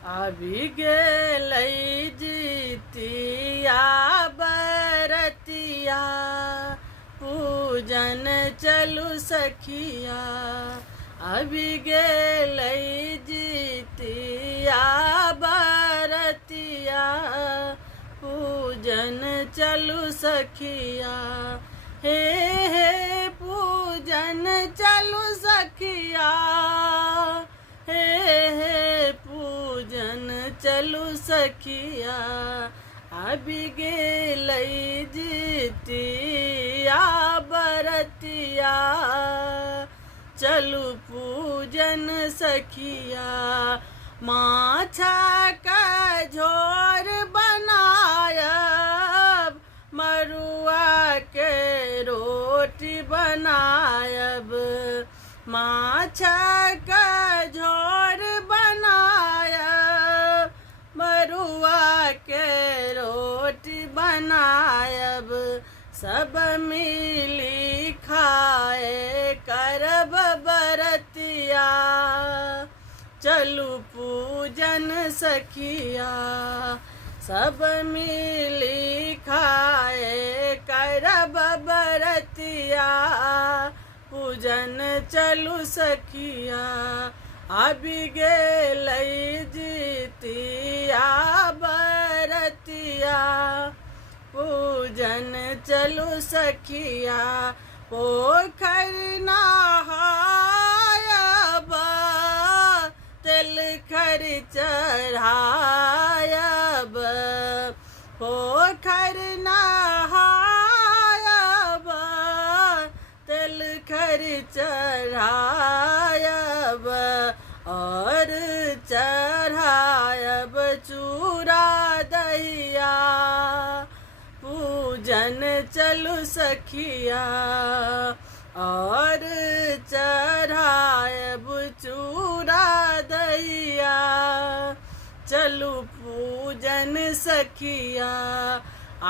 अभी गेलई जीतिया बरतिया पूजन चलू सखिया। अभी गेलई जीतिया बरतिया पूजन चलू सखिया। हे हे पूजन चलू सखिया। हे हे पूजन चलू सखिया। अभी गेलई जीतिया बरतिया चलू पूजन सखिया। माछा का झोर बनायब मरुआ के रोटी बनायब। माछा का झोर बनायब मरुआ के रोटी बनायब। सब मिली खाए करब बरतिया चलू पूजन सखिया। सब मिली खाए करब बरतिया पूजन चलू सखिया। अभी गेलई जीतिया बरतिया पूजन चलू सखिया। पोखर नहायब तेल खर चढ़ायब। पोखर नहायब तेल खर चढ़ायब और चढ़ायब चूड़ा दहिया पूजन चलू सखिया। और चढ़ायब चूड़ा दहिया चलू पूजन सखिया।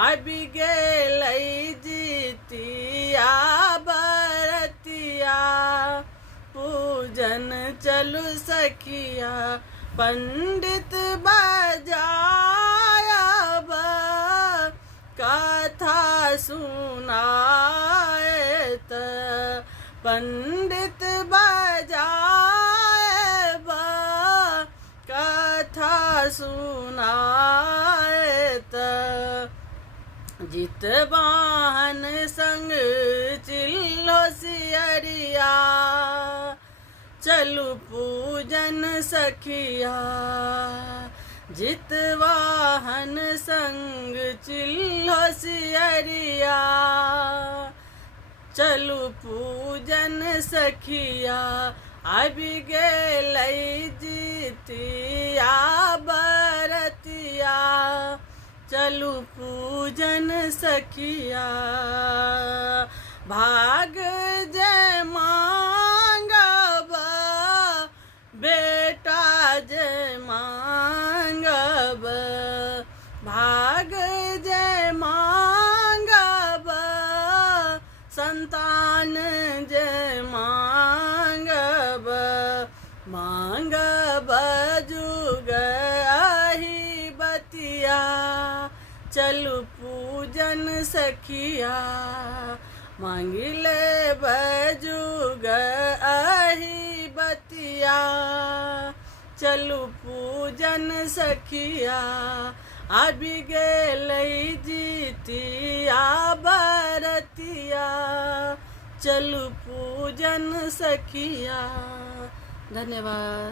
अभी गेलई जीतिया बरतिया पूजन चलू सखिया। पंडित बजायब कथा सुनायत। पंडित बजायब कथा सुनायत। जितवाहन संग चिल्लो सियरिया चलू पूजन सखिया। जितवाहन संग चिल्लो सियरिया चलू पूजन सखिया। अभी गेलई जीतिया बरतिया चलू पूजन सखिया। भाग जय मांगब बेटा जय मांगब। भाग जय मांगब संतान जय मांगब। मांगब जुग अहि बतिया चलू पूजन सखिया। मांगिले बजुग अहि बतिया चलू पूजन सखिया। अभी गेलई जीतिया बरतिया चलू पूजन सखिया। धन्यवाद।